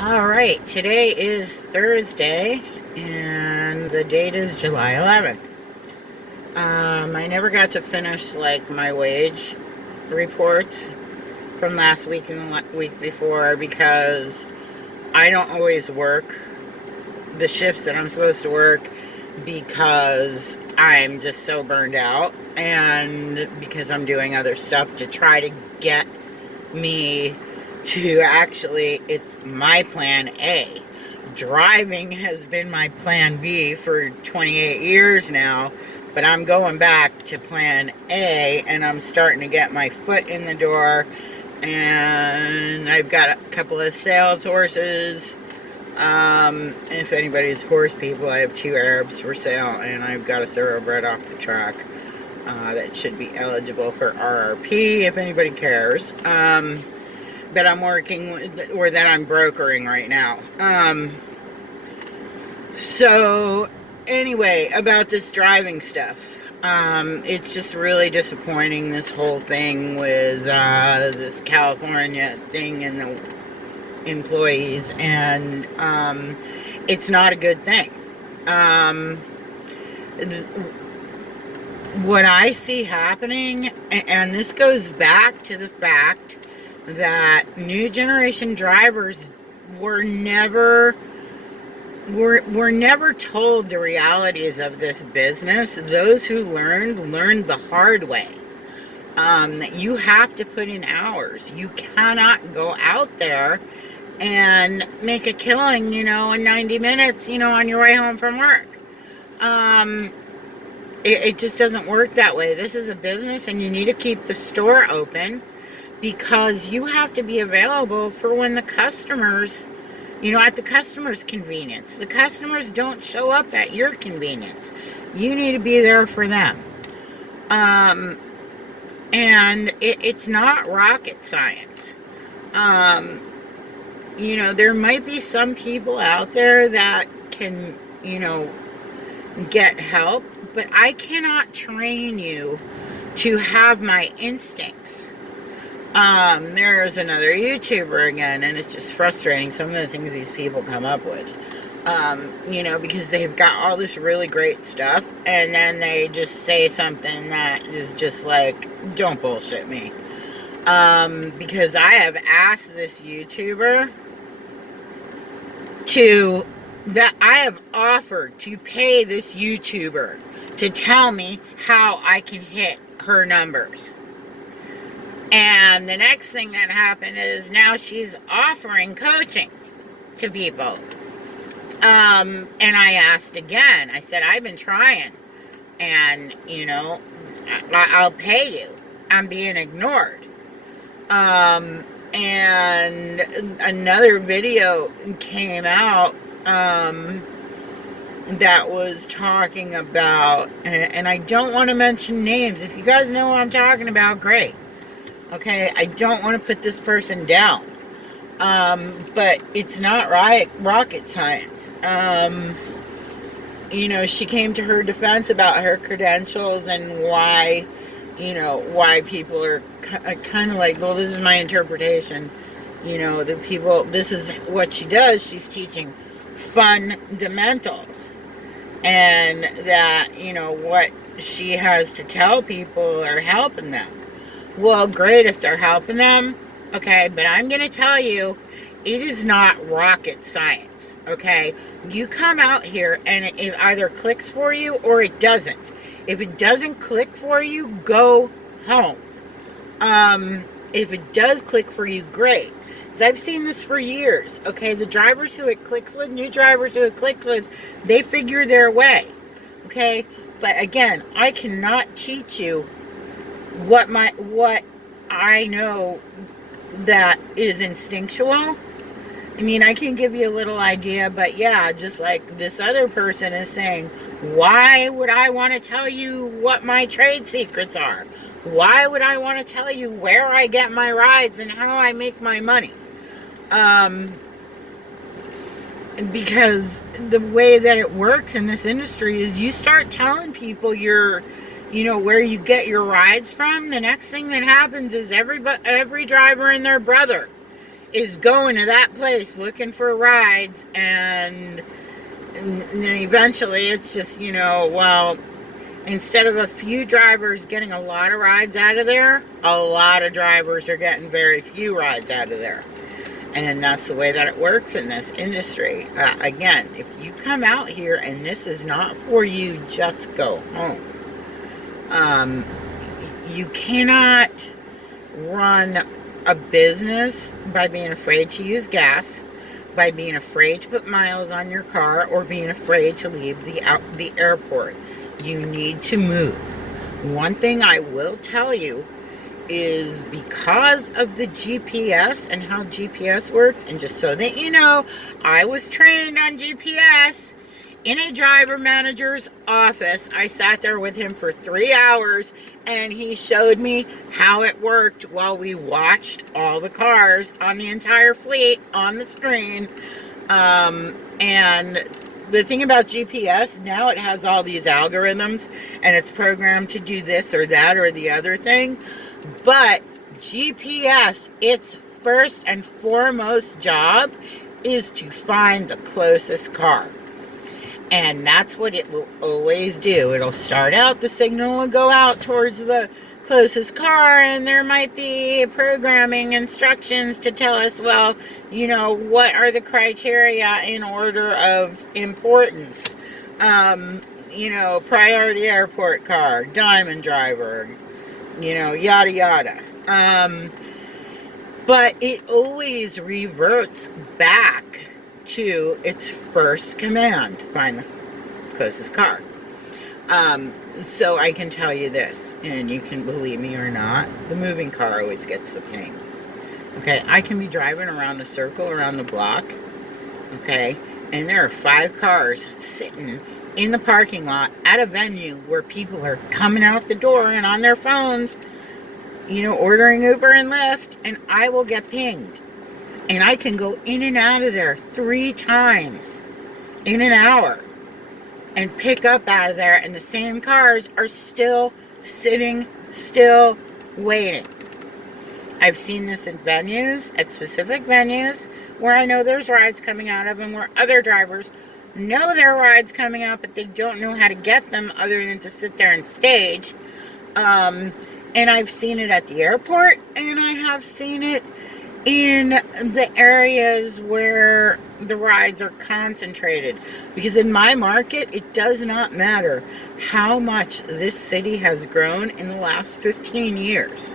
All right, today is Thursday and the date is July 11th. I never got to finish my wage reports from last week and the week before because I don't always work the shifts that I'm supposed to work because I'm just so burned out and because I'm doing other stuff to try to get me to actually, it's my plan A. Driving has been my plan B for 28 years now, but I'm going back to plan A and I'm starting to get my foot in the door. And I've got a couple of sales horses. If anybody's horse people, I have 2 Arabs for sale and I've got a thoroughbred off the track that should be eligible for RRP if anybody cares. That I'm working with, or that I'm brokering right now. So anyway, about this driving stuff. It's just really disappointing, this whole thing with this California thing and the employees, and it's not a good thing. What I see happening, and this goes back to the fact that new generation drivers were never told the realities of this business. Those who learned the hard way. You have to put in hours. You cannot go out there and make a killing, in 90 minutes, on your way home from work. It just doesn't work that way. This is a business and you need to keep the store open, because you have to be available for when the customers, at the customer's convenience. The customers don't show up at your convenience. You need to be there for them. And it's not rocket science. There might be some people out there that can, get help, but I cannot train you to have my instincts. There's another YouTuber again, and it's just frustrating, some of the things these people come up with. Because they've got all this really great stuff, and then they just say something that is just like, don't bullshit me. Because I have asked this YouTuber I have offered to pay this YouTuber to tell me how I can hit her numbers. And the next thing that happened is now she's offering coaching to people. And I asked again. I said, I've been trying. And, I'll pay you. I'm being ignored. And another video came out that was talking about, and I don't want to mention names. If you guys know what I'm talking about, great. Okay, I don't want to put this person down. But it's not rocket science. She came to her defense about her credentials and why people are kind of like, well, this is my interpretation. The people, this is what she does. She's teaching fundamentals. And that, what she has to tell people are helping them. Well, great if they're helping them, okay, but I'm going to tell you, it is not rocket science, okay? You come out here and it either clicks for you or it doesn't. If it doesn't click for you, go home. If it does click for you, great. Because I've seen this for years, okay? The drivers who it clicks with, new drivers who it clicks with, they figure their way, okay? But again, I cannot teach you what I know that is instinctual. I mean, I can give you a little idea, but yeah, just like this other person is saying, why would I want to tell you what my trade secrets are? Why would I want to tell you where I get my rides and how I make my money? Because the way that it works in this industry is you start telling people where you get your rides from. The next thing that happens is every driver and their brother is going to that place looking for rides, and then eventually it's just, well, instead of a few drivers getting a lot of rides out of there, a lot of drivers are getting very few rides out of there. And that's the way that it works in this industry. Again, if you come out here and this is not for you, just go home. You cannot run a business by being afraid to use gas, by being afraid to put miles on your car, or being afraid to leave the airport. You need to move. One thing I will tell you is, because of the GPS and how GPS works, and just so that you know, I was trained on GPS in a driver manager's office. I sat there with him for 3 hours, and he showed me how it worked while we watched all the cars on the entire fleet on the screen. And the thing about GPS, now it has all these algorithms, and it's programmed to do this or that or the other thing. But GPS, its first and foremost job is to find the closest car. And that's what it will always do. It'll start out, the signal will go out towards the closest car, and there might be programming instructions to tell us, well, what are the criteria in order of importance? Priority airport car, diamond driver, yada yada. But it always reverts back to its first command: find the closest car. So I can tell you this, and you can believe me or not, the moving car always gets the ping. Okay, I can be driving around a circle around the block, okay, and there are 5 cars sitting in the parking lot at a venue where people are coming out the door and on their phones, ordering Uber and Lyft, and I will get pinged. And I can go in and out of there 3 times in an hour and pick up out of there, and the same cars are still sitting, still waiting. I've seen this in venues, at specific venues, where I know there's rides coming out of, and where other drivers know there are rides coming out, but they don't know how to get them other than to sit there and stage. And I've seen it at the airport, and I have seen it in the areas where the rides are concentrated. Because in my market, it does not matter how much this city has grown in the last 15 years.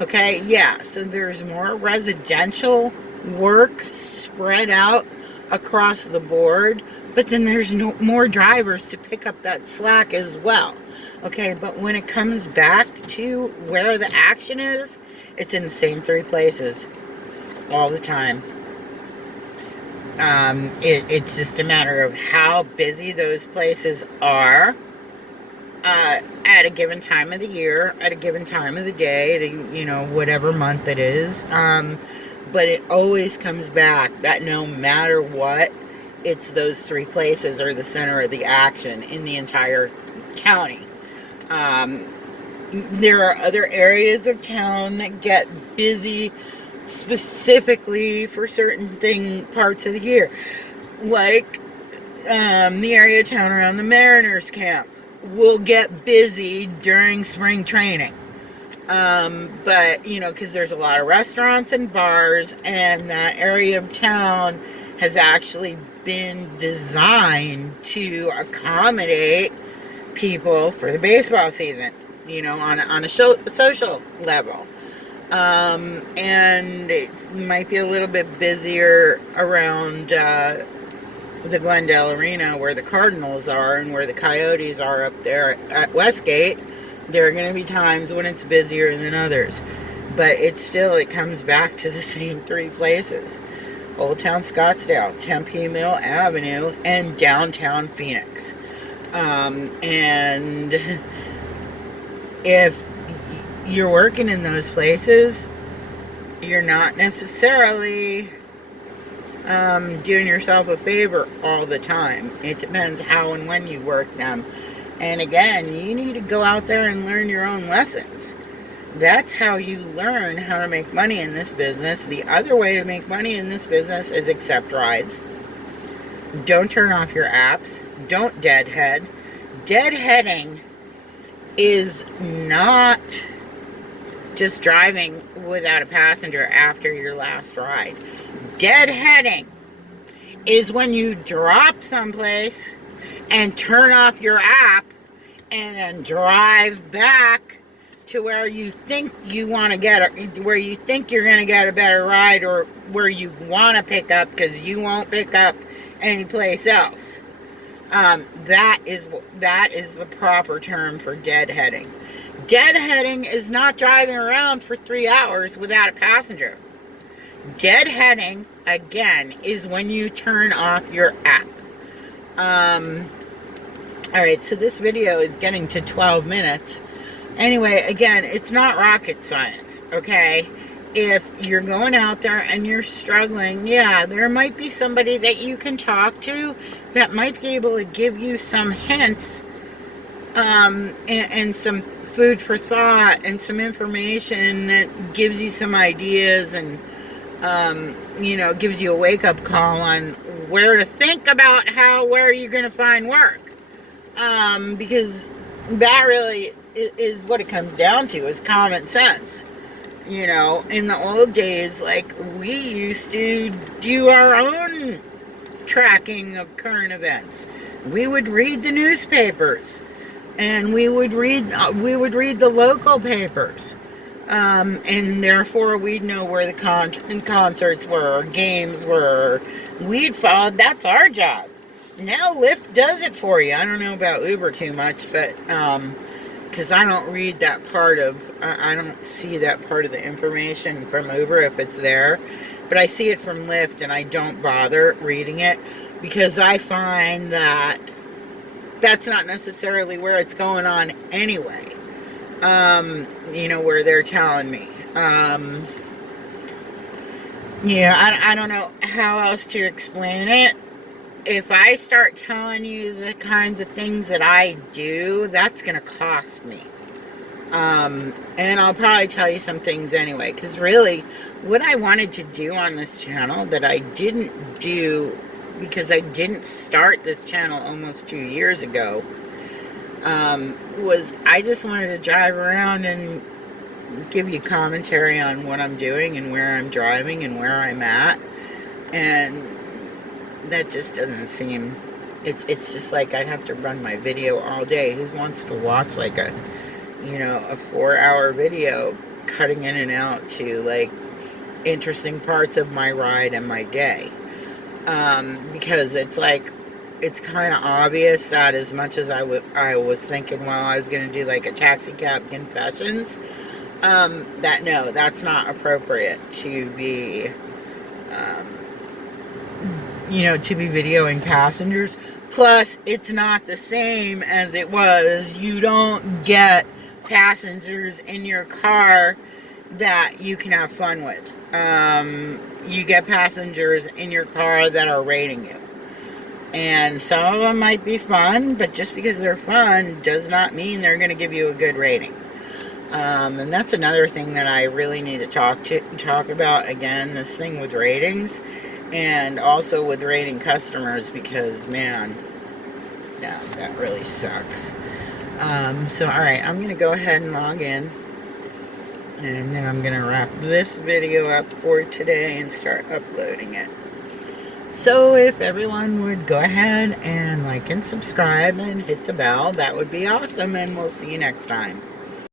Okay, yeah, so there's more residential work spread out across the board, but then there's no more drivers to pick up that slack as well. Okay, but when it comes back to where the action is, it's in the same 3 places all the time. It's just a matter of how busy those places are at a given time of the year, at a given time of the day, whatever month it is. But it always comes back that no matter what, it's those 3 places are the center of the action in the entire county. There are other areas of town that get busy specifically for certain parts of the year, like the area of town around the Mariners camp will get busy during spring training. But because there's a lot of restaurants and bars, and that area of town has actually been designed to accommodate people for the baseball season, on a social level. And it might be a little bit busier around the Glendale Arena where the Cardinals are and where the Coyotes are up there at Westgate. There are going to be times when it's busier than others. But it comes back to the same 3 places: Old Town Scottsdale, Tempe Mill Avenue, and downtown Phoenix. And if you're working in those places, you're not necessarily doing yourself a favor all the time. It depends how and when you work them. And again, you need to go out there and learn your own lessons. That's how you learn how to make money in this business. The other way to make money in this business is accept rides. Don't turn off your apps. Don't deadhead. Deadheading is not just driving without a passenger after your last ride. Deadheading is when you drop someplace and turn off your app and then drive back to where you think you want to where you think you're going to get a better ride, or where you want to pick up because you won't pick up anyplace else. That is the proper term for deadheading. Deadheading is not driving around for 3 hours without a passenger. Deadheading, again, is when you turn off your app. Alright, so this video is getting to 12 minutes. Anyway, again, it's not rocket science, okay? If you're going out there and you're struggling, yeah, there might be somebody that you can talk to that might be able to give you some hints, and some food for thought and some information that gives you some ideas and, gives you a wake-up call on where to think about where you're going to find work. Because that really is what it comes down to, is common sense. In the old days, like, we used to do our own tracking of current events. We would read the newspapers, and we would read the local papers, and therefore we'd know where the concerts were, or games were. We'd follow. That's our job. Now Lyft does it for you. I don't know about Uber too much, but because I don't read that part of, I don't see that part of the information from Uber if it's there, but I see it from Lyft, and I don't bother reading it because I find that that's not necessarily where it's going on anyway. Where they're telling me. I don't know how else to explain it. If I start telling you the kinds of things that I do, that's going to cost me. And I'll probably tell you some things anyway, because really, what I wanted to do on this channel that I didn't do, because I didn't start this channel almost 2 years ago, was I just wanted to drive around and give you commentary on what I'm doing and where I'm driving and where I'm at. And that just doesn't seem, it's just like I'd have to run my video all day. Who wants to watch like a 4-hour video cutting in and out to like interesting parts of my ride and my day? Because it's like, it's kind of obvious that as much as I was thinking, well, I was going to do like a taxi cab confessions, that's not appropriate to be, to be videoing passengers. Plus, it's not the same as it was. You don't get passengers in your car that you can have fun with. You get passengers in your car that are rating you. And some of them might be fun, but just because they're fun does not mean they're going to give you a good rating. And that's another thing that I really need to talk about again, this thing with ratings, and also with rating customers, because, man, yeah, that really sucks. Alright, I'm going to go ahead and log in, and then I'm going to wrap this video up for today and start uploading it. So if everyone would go ahead and like and subscribe and hit the bell, that would be awesome, and we'll see you next time.